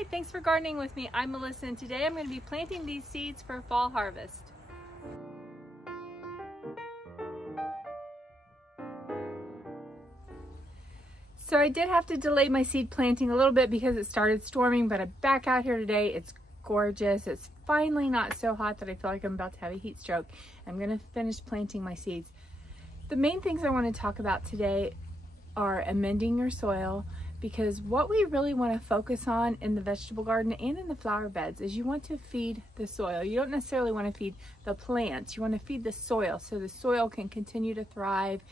Hi, thanks for gardening with me. I'm Melissa, and today I'm going to be planting these seeds for fall harvest. So I did have to delay my seed planting a little bit because it started storming, but I'm back out here today. It's gorgeous. It's finally not so hot that I feel like I'm about to have a heat stroke. I'm going to finish planting my seeds. The main things I want to talk about today are amending your soil, because what we really want to focus on in the vegetable garden and in the flower beds is you want to feed the soil. You don't necessarily want to feed the plants. You want to feed the soil so the soil can continue to thrive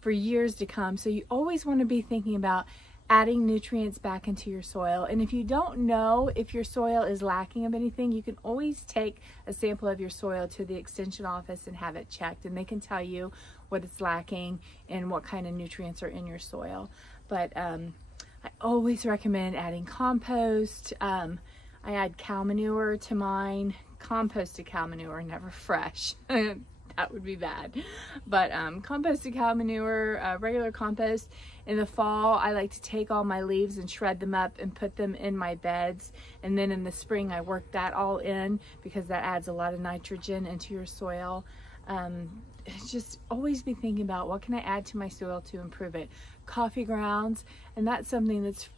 for years to come. So you always want to be thinking about adding nutrients back into your soil. And if you don't know if your soil is lacking of anything, you can always take a sample of your soil to the extension office and have it checked, and they can tell you what it's lacking and what kind of nutrients are in your soil. But I always recommend adding compost. I add cow manure to mine. Composted cow manure, never fresh. That would be bad. But composted cow manure, regular compost. In the fall, I like to take all my leaves and shred them up and put them in my beds. And then in the spring, I work that all in because that adds a lot of nitrogen into your soil. Just always be thinking about what can I add to my soil to improve it. Coffee grounds, and that's something that's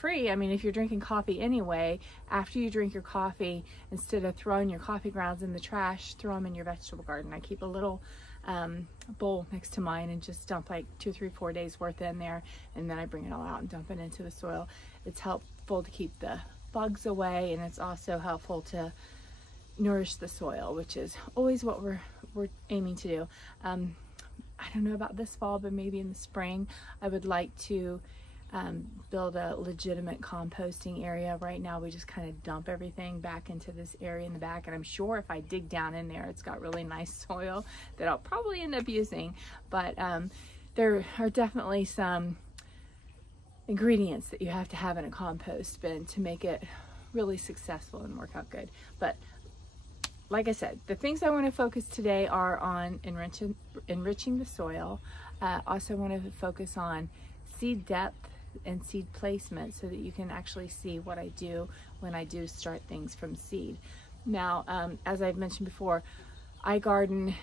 free. If you're drinking coffee anyway, after you drink your coffee, instead of throwing your coffee grounds in the trash, throw them in your vegetable garden. I keep a little bowl next to mine and just dump like 2, 3, 4 days worth in there, and then I bring it all out and dump it into the soil. It's helpful to keep the bugs away, and it's also helpful to nourish the soil, which is always what we're aiming to do. I don't know about this fall, but maybe in the spring I would like to build a legitimate composting area. Right now we just kind of dump everything back into this area in the back, and I'm sure if I dig down in there, it's got really nice soil that I'll probably end up using. But there are definitely some ingredients that you have to have in a compost bin to make it really successful and work out good. But like I said, the things I want to focus today are on enriching the soil. Also want to focus on seed depth and seed placement so that you can actually see what I do when I do start things from seed. Now, as I've mentioned before, I garden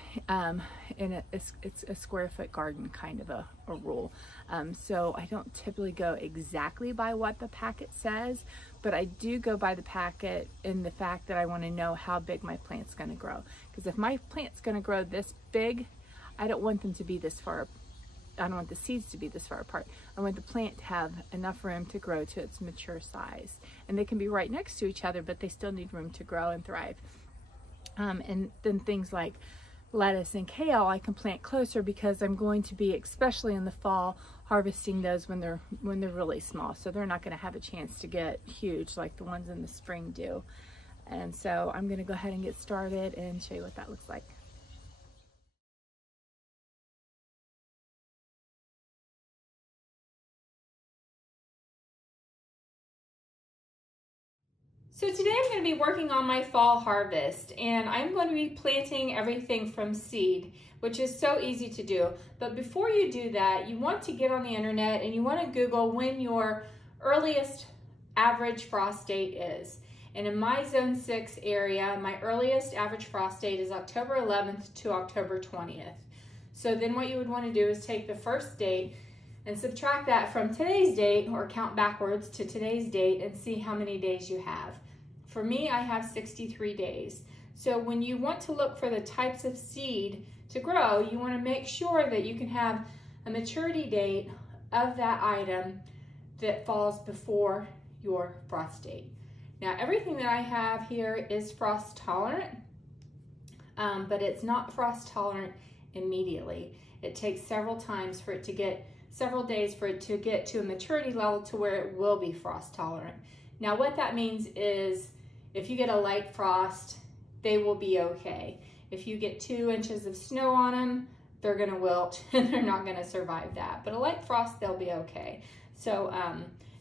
it's a square foot garden kind of a rule. So I don't typically go exactly by what the packet says, but I do go by the packet in the fact that I want to know how big my plant's going to grow. Because if my plant's going to grow this big, I don't want them to be this far. I don't want the seeds to be this far apart. I want the plant to have enough room to grow to its mature size. And they can be right next to each other, but they still need room to grow and thrive. And then things like lettuce and kale I can plant closer, because I'm going to be, especially in the fall, harvesting those when they're really small. So they're not going to have a chance to get huge like the ones in the spring do. And so I'm going to go ahead and get started and show you what that looks like. So today I'm going to be working on my fall harvest, and I'm going to be planting everything from seed, which is so easy to do. But before you do that, you want to get on the internet and you want to Google when your earliest average frost date is. And in my zone 6 area, my earliest average frost date is October 11th to October 20th. So then what you would want to do is take the first date and subtract that from today's date, or count backwards to today's date, and see how many days you have. For me, I have 63 days. So when you want to look for the types of seed to grow, you want to make sure that you can have a maturity date of that item that falls before your frost date. Now, everything that I have here is frost tolerant, but it's not frost tolerant immediately. It takes several days for it to get to a maturity level to where it will be frost tolerant. Now, what that means is if you get a light frost, they will be okay. If you get 2 inches of snow on them, they're gonna wilt and they're not gonna survive that. But a light frost, they'll be okay. So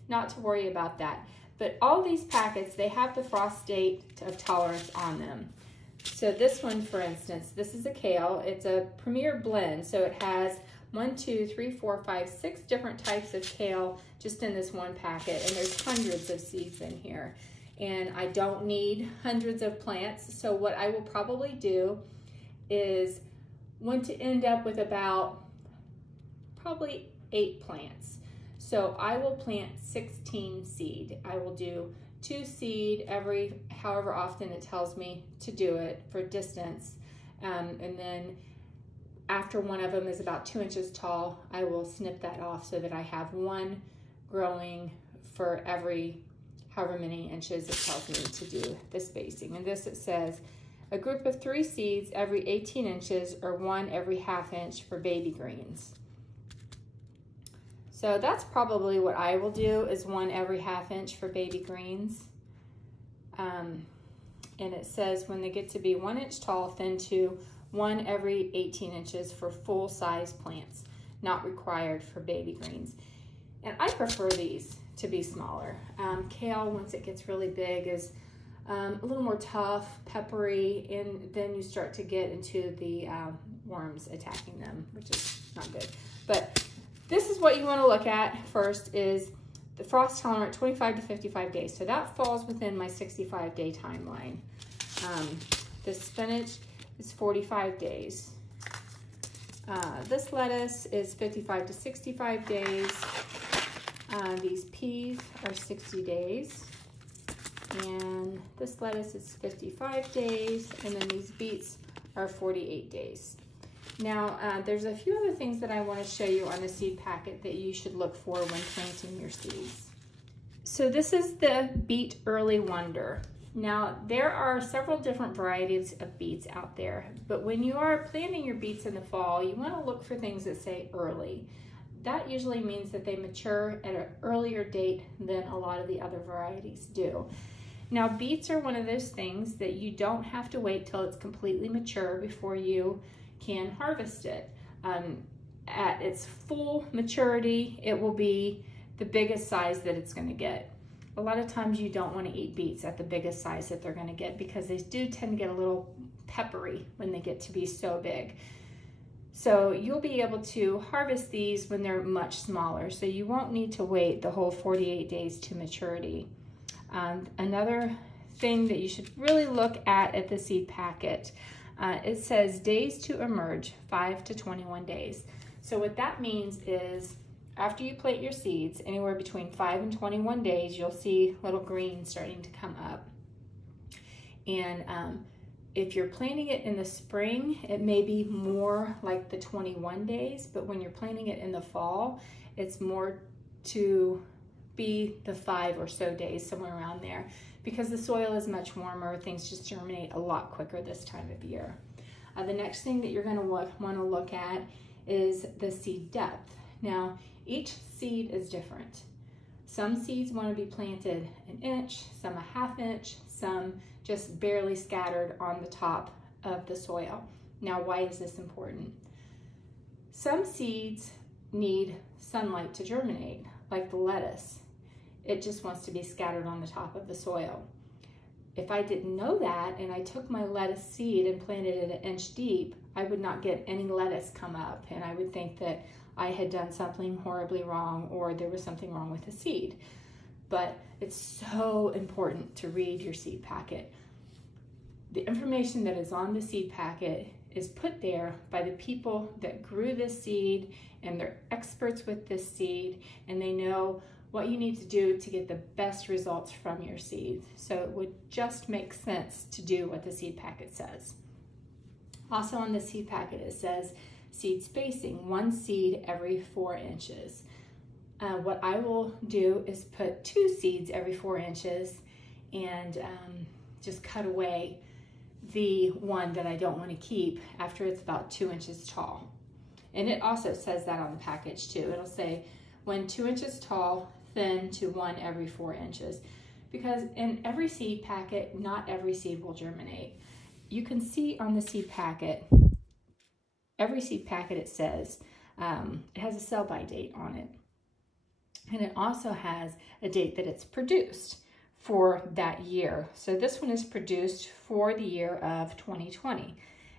not to worry about that. But all these packets, they have the frost date of tolerance on them. So this one, for instance, this is a kale. It's a premier blend, so it has 1, 2, 3, 4, 5, 6 different types of kale just in this one packet, and there's hundreds of seeds in here. And I don't need hundreds of plants, so what I will probably do is want to end up with about probably 8 plants. So I will plant 16 seed. I will do 2 seed every however often it tells me to do it for distance. And then after one of them is about 2 inches tall, I will snip that off so that I have one growing for every however many inches it tells me to do the spacing. And this, it says, a group of 3 seeds every 18 inches or 1 every ½ inch for baby greens. So that's probably what I will do, is 1 every ½ inch for baby greens. And it says when they get to be 1 inch tall, thin to 1 every 18 inches for full size plants, not required for baby greens. And I prefer these to be smaller. Kale, once it gets really big, is a little more tough, peppery, and then you start to get into the worms attacking them, which is not good. But this is what you want to look at first, is the frost tolerant 25 to 55 days. So that falls within my 65-day timeline. The spinach is 45 days. This lettuce is 55 to 65 days. These peas are 60 days. And this lettuce is 55 days. And then these beets are 48 days. Now, there's a few other things that I want to show you on the seed packet that you should look for when planting your seeds. So this is the Beet Early Wonder. Now, there are several different varieties of beets out there, but when you are planting your beets in the fall, you want to look for things that say early. That usually means that they mature at an earlier date than a lot of the other varieties do. Now, beets are one of those things that you don't have to wait till it's completely mature before you can harvest it. At its full maturity, it will be the biggest size that it's going to get. A lot of times you don't want to eat beets at the biggest size that they're going to get, because they do tend to get a little peppery when they get to be so big. So you'll be able to harvest these when they're much smaller, so you won't need to wait the whole 48 days to maturity. Another thing that you should really look at the seed packet, it says days to emerge, 5 to 21 days. So what that means is, after you plant your seeds, anywhere between 5 and 21 days, you'll see little green starting to come up. And if you're planting it in the spring, it may be more like the 21 days, but when you're planting it in the fall, it's more to be the 5 or so days, somewhere around there, because the soil is much warmer. Things just germinate a lot quicker this time of year. The next thing that you're going to want to look at is the seed depth. Now, each seed is different. Some seeds want to be planted an inch, some a ½ inch, some just barely scattered on the top of the soil. Now, why is this important? Some seeds need sunlight to germinate, like the lettuce. It just wants to be scattered on the top of the soil. If I didn't know that and I took my lettuce seed and planted it an inch deep, I would not get any lettuce come up, and I would think that I had done something horribly wrong, or there was something wrong with the seed. But it's so important to read your seed packet. The information that is on the seed packet is put there by the people that grew this seed, and they're experts with this seed, and they know what you need to do to get the best results from your seed. So it would just make sense to do what the seed packet says. Also on the seed packet, it says seed spacing, 1 seed every 4 inches. What I will do is put 2 seeds every 4 inches and just cut away the one that I don't want to keep after it's about 2 inches tall. And it also says that on the package too. It'll say when 2 inches tall, thin to 1 every 4 inches. Because in every seed packet, not every seed will germinate. You can see on the seed packet, every seed packet, it says, it has a sell-by date on it. And it also has a date that it's produced for that year. So this one is produced for the year of 2020,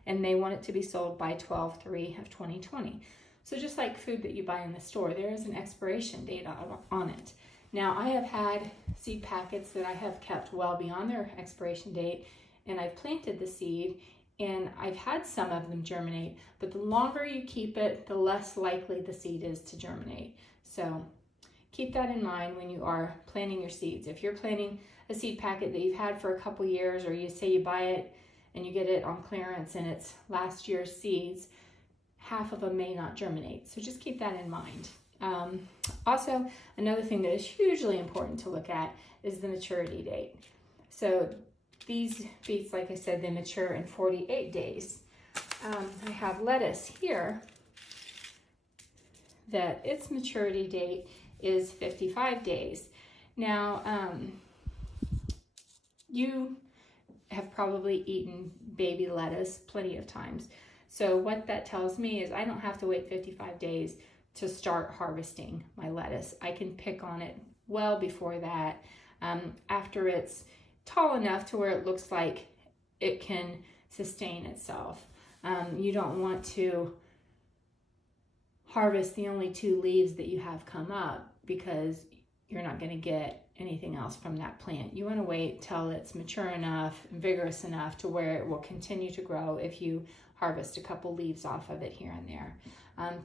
and they want it to be sold by 12/3 of 2020. So just like food that you buy in the store, there is an expiration date on it. Now, I have had seed packets that I have kept well beyond their expiration date, and I've planted the seed, and I've had some of them germinate, but the longer you keep it, the less likely the seed is to germinate. So keep that in mind when you are planting your seeds. If you're planting a seed packet that you've had for a couple years, or you say you buy it and you get it on clearance and it's last year's seeds, half of them may not germinate. So just keep that in mind. Also, another thing that is hugely important to look at is the maturity date. So these beets, like I said, they mature in 48 days. I have lettuce here that its maturity date is 55 days. Now, you have probably eaten baby lettuce plenty of times. So what that tells me is I don't have to wait 55 days to start harvesting my lettuce. I can pick on it well before that, after it's tall enough to where it looks like it can sustain itself. You don't want to harvest the only 2 leaves that you have come up, because you're not going to get anything else from that plant. You want to wait till it's mature enough and vigorous enough to where it will continue to grow if you harvest a couple leaves off of it here and there.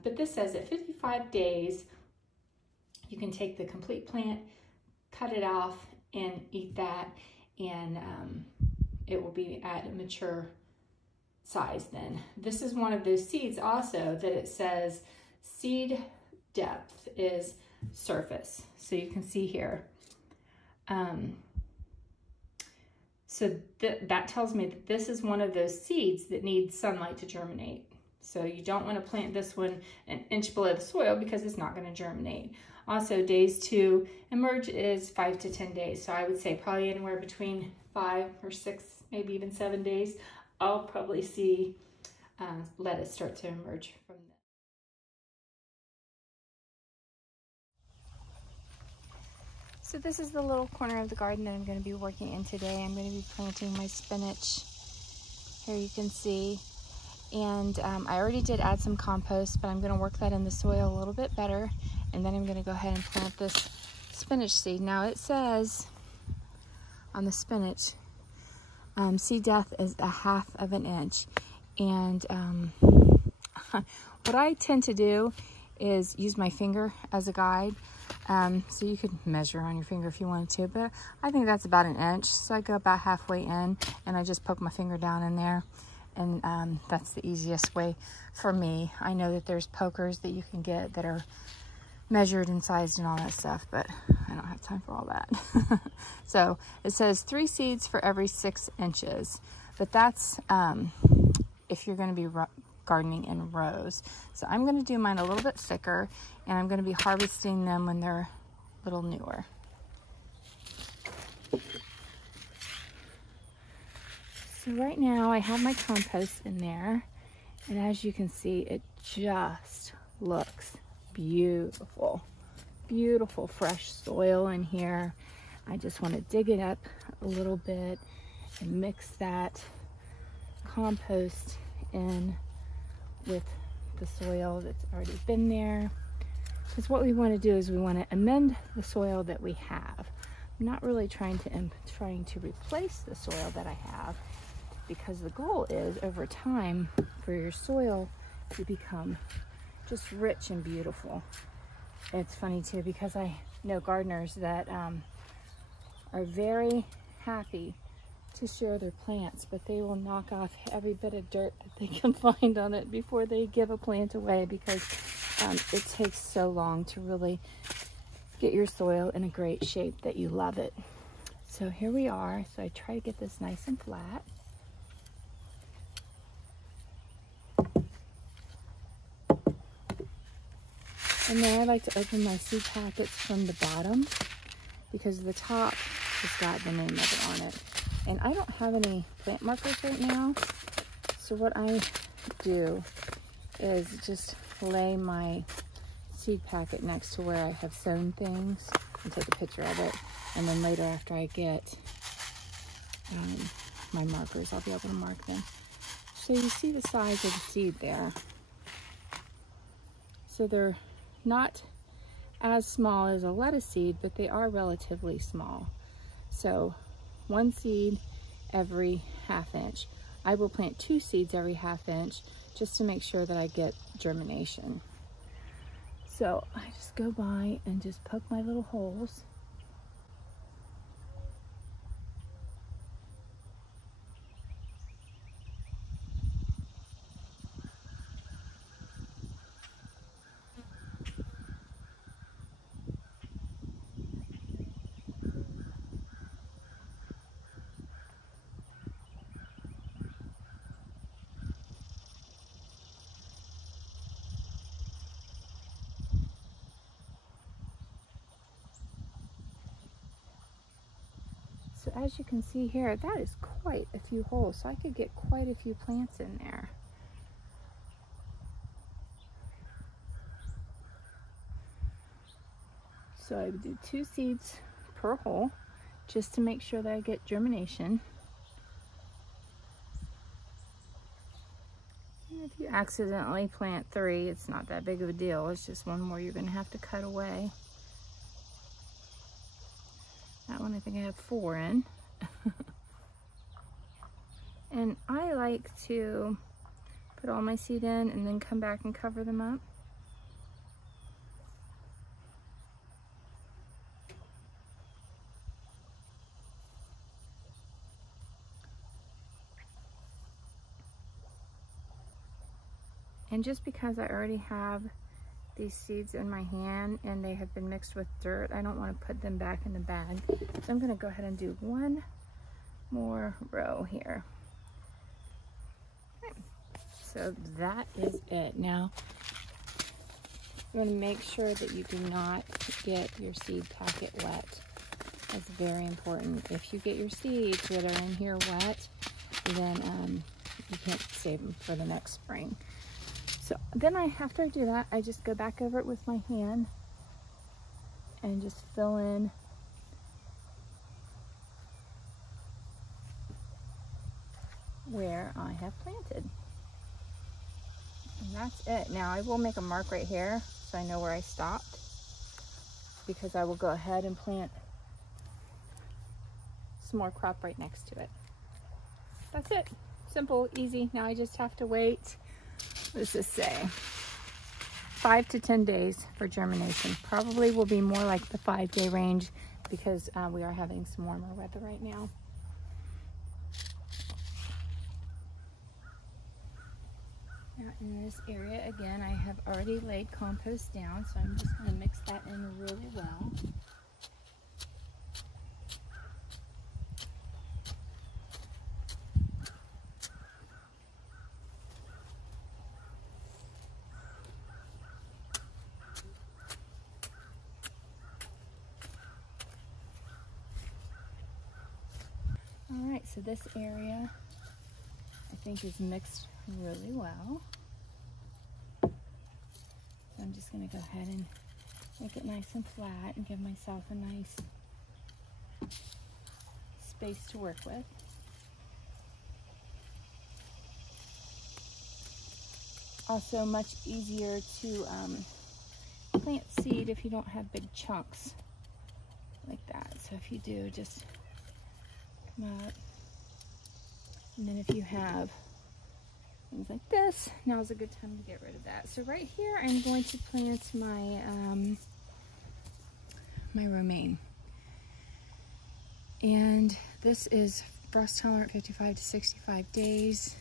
But this says at 55 days, you can take the complete plant, cut it off, and eat that, and it will be at a mature size then. This is one of those seeds also that it says seed depth is surface. So you can see here. So that tells me that this is one of those seeds that needs sunlight to germinate. So you don't want to plant this one an inch below the soil because it's not going to germinate. Also, days to emerge is 5 to 10 days. So I would say probably anywhere between 5 or 6, maybe even 7 days, I'll probably see lettuce start to emerge from this. So this is the little corner of the garden that I'm going to be working in today. I'm going to be planting my spinach. Here you can see. And I already did add some compost, but I'm going to work that in the soil a little bit better. And then I'm going to go ahead and plant this spinach seed. Now it says on the spinach, seed depth is 1/2 of an inch. And what I tend to do is use my finger as a guide. So you could measure on your finger if you wanted to, but I think that's about 1 inch. So I go about halfway in and I just poke my finger down in there. And that's the easiest way for me. I know that there's pokers that you can get that are measured and sized and all that stuff, but I don't have time for all that. So it says 3 seeds for every 6 inches, but that's if you're going to be gardening in rows. So I'm going to do mine a little bit thicker, and I'm going to be harvesting them when they're a little newer. So right now I have my compost in there, and as you can see, it just looks beautiful. Beautiful fresh soil in here. I just want to dig it up a little bit and mix that compost in with the soil that's already been there. Because what we want to do is we want to amend the soil that we have. I'm not really trying to replace the soil that I have, because the goal is over time for your soil to become just rich and beautiful. It's funny too, because I know gardeners that are very happy to share their plants, but they will knock off every bit of dirt that they can find on it before they give a plant away, because it takes so long to really get your soil in a great shape that you love it. So here we are. So I try to get this nice and flat. And then I like to open my seed packets from the bottom, because the top has got the name of it on it. And I don't have any plant markers right now, so what I do is just lay my seed packet next to where I have sown things and take a picture of it. And then later, after I get my markers, I'll be able to mark them. So you see the size of the seed there. So they're not as small as a lettuce seed, but they are relatively small. So 1 seed every 1/2 inch. I will plant 2 seeds every 1/2 inch just to make sure that I get germination. So I just go by and just poke my little holes. So as you can see here, that is quite a few holes. So I could get quite a few plants in there. So I would do 2 seeds per hole just to make sure that I get germination. And if you accidentally plant 3, it's not that big of a deal. It's just one more you're going to have to cut away. That one I think I have 4 in. And I like to put all my seed in and then come back and cover them up. And just because I already have these seeds in my hand and they have been mixed with dirt, I don't want to put them back in the bag. So I'm going to go ahead and do 1 more row here. Okay. So that is it. Now, you want to make sure that you do not get your seed packet wet. That's very important. If you get your seeds that are in here wet, then you can't save them for the next spring. So then after I do that, I just go back over it with my hand and just fill in where I have planted. And that's it. Now I will make a mark right here so I know where I stopped, because I will go ahead and plant some more crop right next to it. That's it. Simple, easy. Now I just have to wait. What does this say? 5 to 10 days for germination. Probably will be more like the 5-day range because we are having some warmer weather right now. Now in this area, again, I have already laid compost down, so I'm just going to mix that in really well. Alright, so this area I think is mixed really well. So I'm just going to go ahead and make it nice and flat and give myself a nice space to work with. Also much easier to plant seed if you don't have big chunks like that. So if you do, just come up. And then if you have things like this, now is a good time to get rid of that. So right here, I'm going to plant my my romaine. And this is frost tolerant, 55 to 65 days.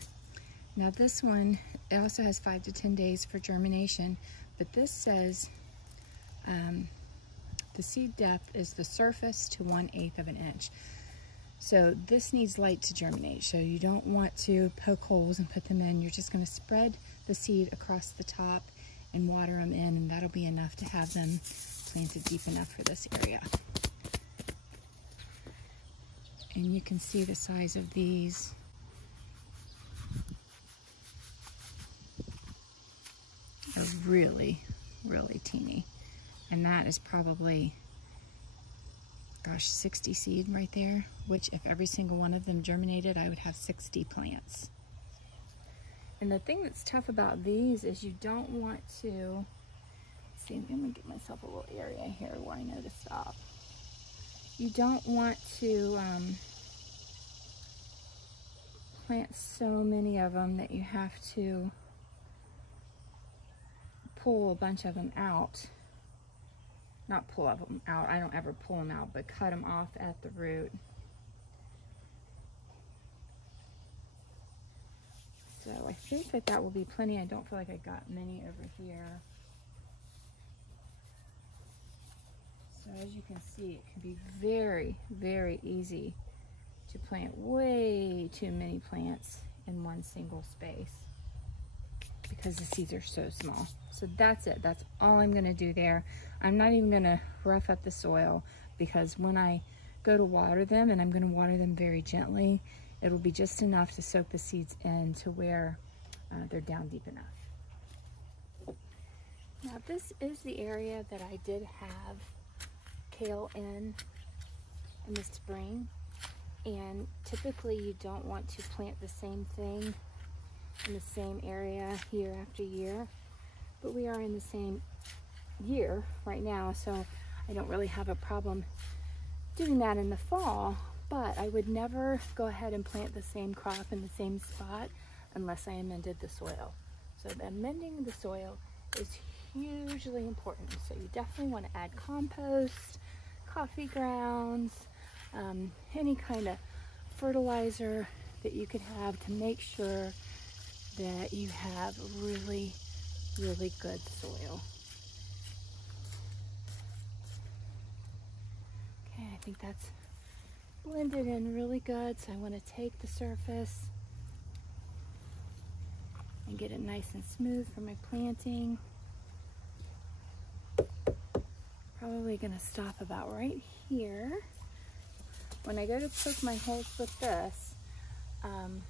Now this one, it also has 5 to 10 days for germination, but this says the seed depth is the surface to 1/8 of an inch. So this needs light to germinate, so you don't want to poke holes and put them in. You're just going to spread the seed across the top and water them in, and that'll be enough to have them planted deep enough for this area. And you can see the size of these. Are really, really teeny. And that is probably, gosh, 60 seed right there, which if every single one of them germinated, I would have 60 plants. And the thing that's tough about these is you don't want to see, I'm gonna give myself a little area here where I know to stop. You don't want to plant so many of them that you have to pull a bunch of them out. Not pull them out, I don't ever pull them out, but cut them off at the root. So I think that that will be plenty. I don't feel like I got many over here. So as you can see, it can be very, very easy to plant way too many plants in one single space because the seeds are so small. So that's it. That's all I'm going to do there. I'm not even going to rough up the soil because when I go to water them, and I'm going to water them very gently, it'll be just enough to soak the seeds in to where they're down deep enough. Now this is the area that I did have kale in the spring, and typically you don't want to plant the same thing in the same area year after year, but we are in the same year right now, so I don't really have a problem doing that in the fall. But I would never go ahead and plant the same crop in the same spot unless I amended the soil. So amending the soil is hugely important. So you definitely want to add compost, coffee grounds, any kind of fertilizer that you could have to make sure that you have really, really good soil. Okay, I think that's blended in really good. So I want to take the surface and get it nice and smooth for my planting. Probably going to stop about right here. When I go to poke my holes with this, I'm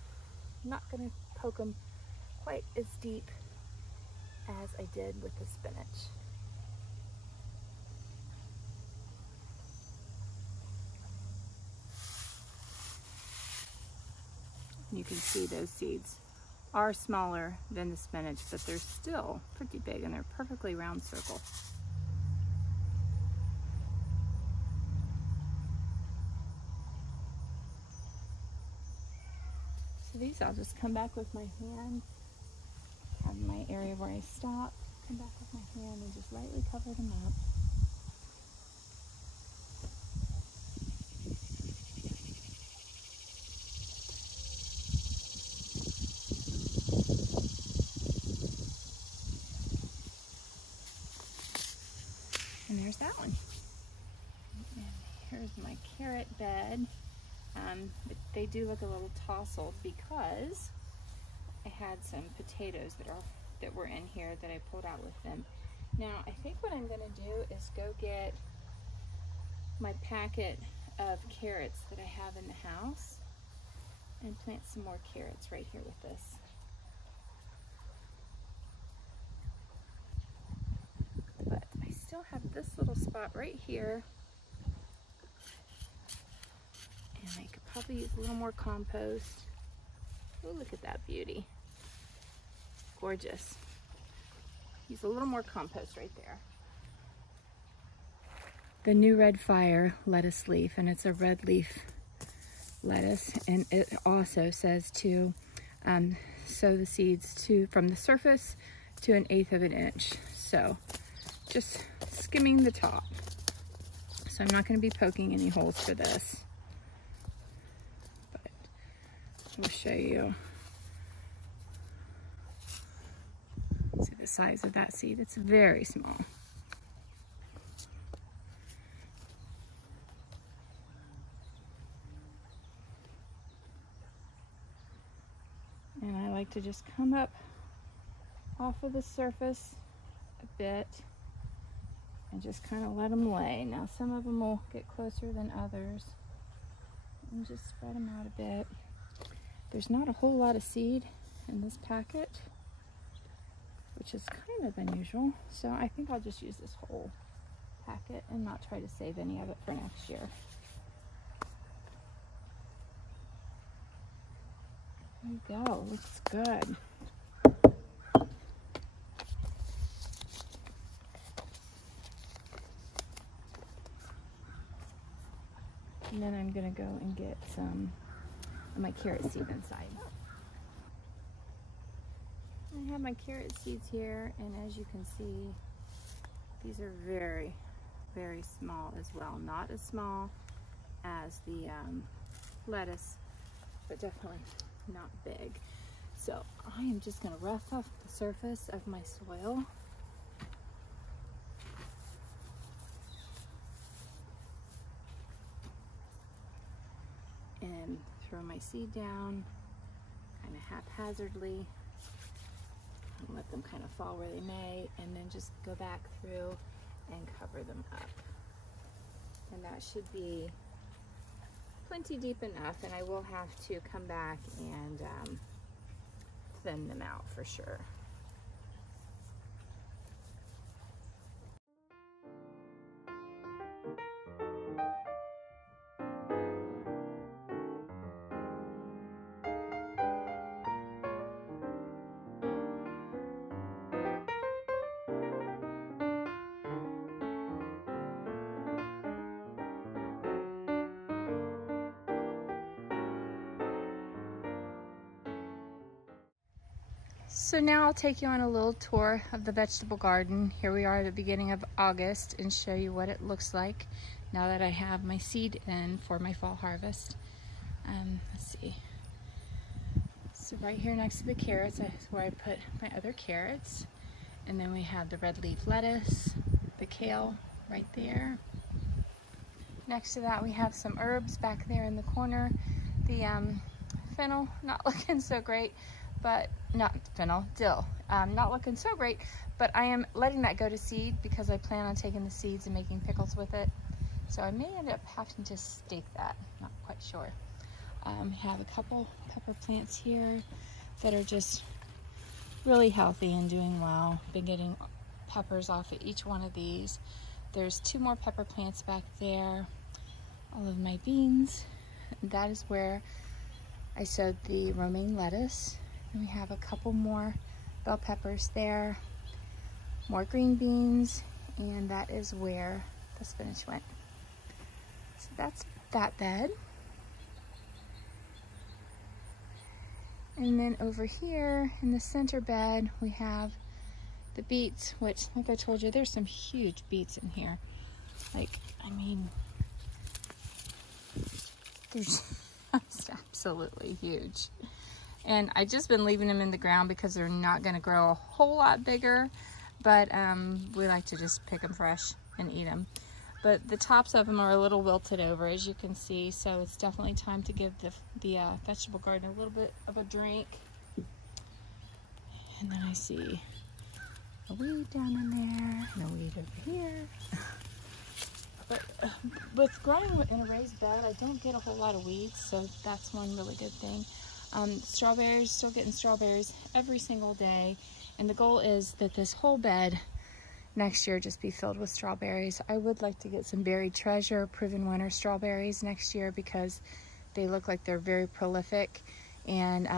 not going to poke them quite as deep as I did with the spinach. You can see those seeds are smaller than the spinach, but they're still pretty big and they're perfectly round circle. So these I'll just come back with my hand, have my area where I stop, come back with my hand and just lightly cover them up. And there's that one. And here's my carrot bed. But they do look a little tousled because I had some potatoes that were in here that I pulled out with them. Now I think what I'm going to do is go get my packet of carrots that I have in the house and plant some more carrots right here with this. But I still have this little spot right here, and I could probably use a little more compost. Oh, look at that beauty. Gorgeous. Use a little more compost right there. The new red fire lettuce leaf, and it's a red leaf lettuce, and it also says to sow the seeds from the surface to 1/8 of an inch. So just skimming the top. So I'm not going to be poking any holes for this, but I'll show you. See the size of that seed. It's very small. And I like to just come up off of the surface a bit and just kind of let them lay. Now some of them will get closer than others, and just spread them out a bit. There's not a whole lot of seed in this packet, which is kind of unusual, so I think I'll just use this whole packet and not try to save any of it for next year. There you go, looks good. then I'm gonna go and get some of my carrot seed inside. I have my carrot seeds here, and as you can see, these are very, very small as well. Not as small as the lettuce, but definitely not big. So I am just gonna rough off the surface of my soil. And throw my seed down kind of haphazardly and let them kind of fall where they may, and then just go back through and cover them up. And that should be plenty deep enough, and I will have to come back and thin them out for sure. So now I'll take you on a little tour of the vegetable garden. Here we are at the beginning of August, and show you what it looks like now that I have my seed in for my fall harvest. Let's see. So right here next to the carrots is where I put my other carrots. And then we have the red leaf lettuce, the kale right there. Next to that we have some herbs back there in the corner. The fennel, not looking so great. But not fennel, dill. Not looking so great, but I am letting that go to seed because I plan on taking the seeds and making pickles with it. So I may end up having to stake that, not quite sure. Have a couple pepper plants here that are just really healthy and doing well. Been getting peppers off of each one of these. There's 2 more pepper plants back there. All of my beans. That is where I sowed the romaine lettuce. And we have a couple more bell peppers there, more green beans, and that is where the spinach went. So that's that bed. And then over here in the center bed, we have the beets, which, like I told you, there's some huge beets in here. Like, I mean, they're just absolutely huge. And I've just been leaving them in the ground because they're not going to grow a whole lot bigger, but we like to just pick them fresh and eat them. But the tops of them are a little wilted over, as you can see, so it's definitely time to give the vegetable garden a little bit of a drink. And then I see a weed down in there, and a weed over here. But with growing in a raised bed, I don't get a whole lot of weeds, so that's one really good thing. Strawberries, still getting strawberries every single day, and the goal is that this whole bed next year just be filled with strawberries. I would like to get some Berry Treasure Proven Winter strawberries next year because they look like they're very prolific and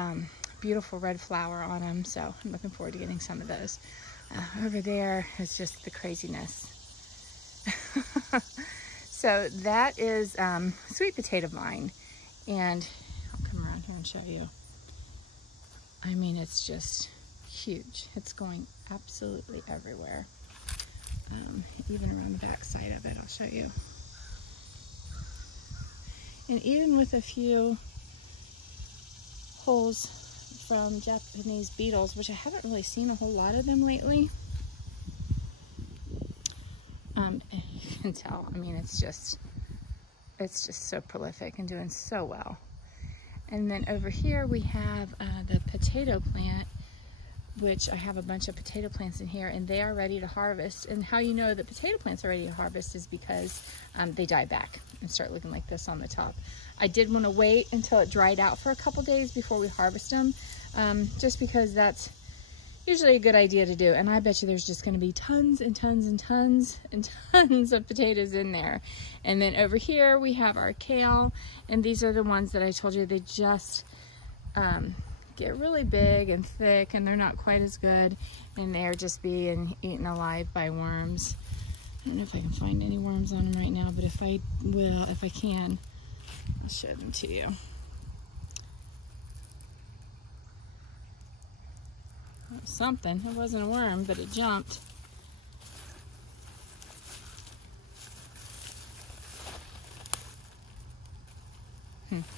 beautiful red flower on them, so I'm looking forward to getting some of those. Over there is just the craziness. So that is sweet potato vine, and come around here and show you. I mean, it's just huge. It's going absolutely everywhere. Even around the back side of it, I'll show you. And even with a few holes from Japanese beetles, which I haven't really seen a whole lot of them lately. You can tell, I mean, it's just so prolific and doing so well. And then over here we have the potato plant, which I have a bunch of potato plants in here, and they are ready to harvest. And how you know that potato plants are ready to harvest is because they die back and start looking like this on the top. I did want to wait until it dried out for a couple days before we harvest them, just because that's usually a good idea to do. And I bet you there's just going to be tons and tons and tons and tons of potatoes in there. And then over here we have our kale, and these are the ones that I told you they just get really big and thick, and they're not quite as good, and they're just being eaten alive by worms. I don't know if I can find any worms on them right now, but if I can, I'll show them to you. Something. It wasn't a worm, but it jumped.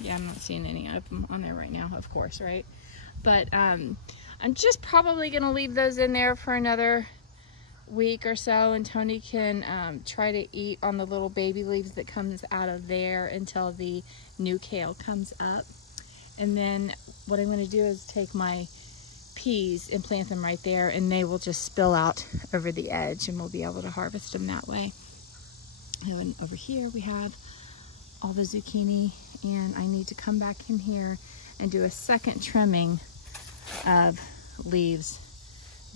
Yeah, I'm not seeing any of them on there right now, of course, right? But I'm just probably going to leave those in there for another week or so, and Tony can try to eat on the little baby leaves that comes out of there until the new kale comes up. And then what I'm going to do is take my peas and plant them right there, and they will just spill out over the edge, and we'll be able to harvest them that way. And over here we have all the zucchini, and I need to come back in here and do a second trimming of leaves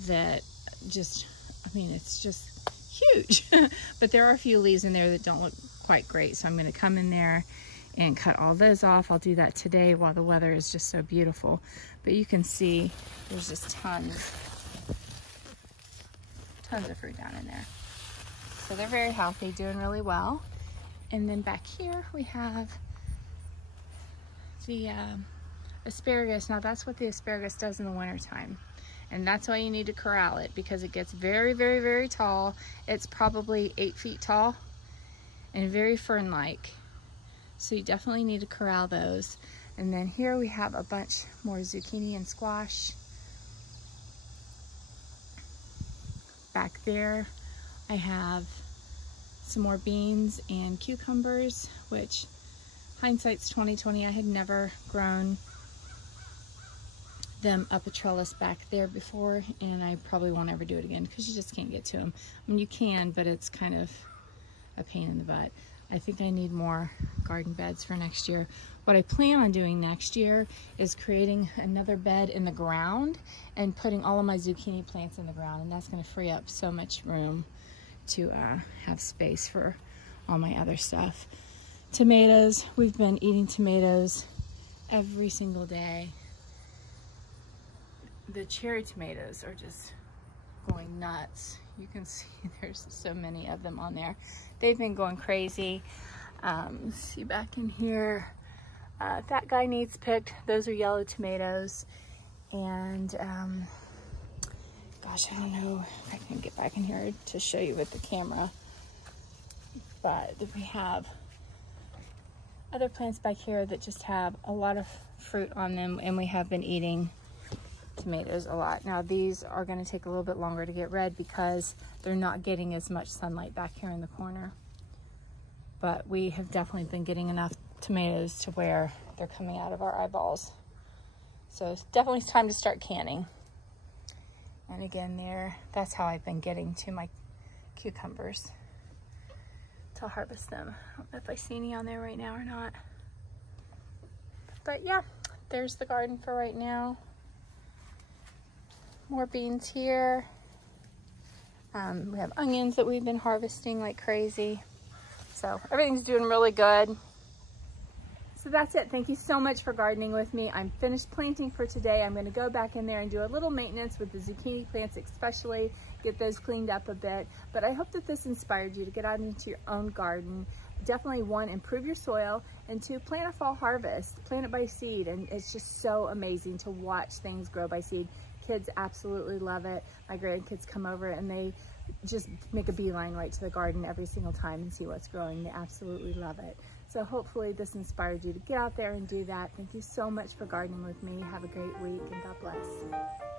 that just, I mean, it's just huge. But there are a few leaves in there that don't look quite great, so I'm going to come in there and cut all those off. I'll do that today while the weather is just so beautiful. But you can see there's just tons of fruit down in there. So they're very healthy, doing really well. And then back here we have the asparagus. Now that's what the asparagus does in the wintertime. And that's why you need to corral it, because it gets very, very, very tall. It's probably 8 feet tall and very fern-like. So you definitely need to corral those. And then here we have a bunch more zucchini and squash. Back there I have some more beans and cucumbers, which hindsight's 2020. I had never grown them up a trellis back there before, and I probably won't ever do it again because you just can't get to them. I mean, you can, but it's kind of a pain in the butt. I think I need more garden beds for next year. What I plan on doing next year is creating another bed in the ground and putting all of my zucchini plants in the ground, and that's going to free up so much room to have space for all my other stuff. Tomatoes, we've been eating tomatoes every single day. The cherry tomatoes are just going nuts. You can see there's so many of them on there. They've been going crazy. See back in here, that guy needs picked. Those are yellow tomatoes. And gosh, I don't know if I can get back in here to show you with the camera. But we have other plants back here that just have a lot of fruit on them, and we have been eating tomatoes a lot. Now these are going to take a little bit longer to get red because they're not getting as much sunlight back here in the corner. But we have definitely been getting enough tomatoes to where they're coming out of our eyeballs. So it's definitely time to start canning. And again there, that's how I've been getting to my cucumbers to harvest them. I don't know if I see any on there right now or not. But yeah, there's the garden for right now. More beans here. We have onions that we've been harvesting like crazy. So everything's doing really good. So that's it. Thank you so much for gardening with me. I'm finished planting for today. I'm going to go back in there and do a little maintenance with the zucchini plants, especially get those cleaned up a bit. But I hope that this inspired you to get out into your own garden. Definitely, 1, improve your soil, and 2, plant a fall harvest. Plant it by seed, and it's just so amazing to watch things grow by seed. Kids absolutely love it. My grandkids come over and they just make a beeline right to the garden every single time and see what's growing. They absolutely love it. So hopefully this inspired you to get out there and do that. Thank you so much for gardening with me. Have a great week, and God bless.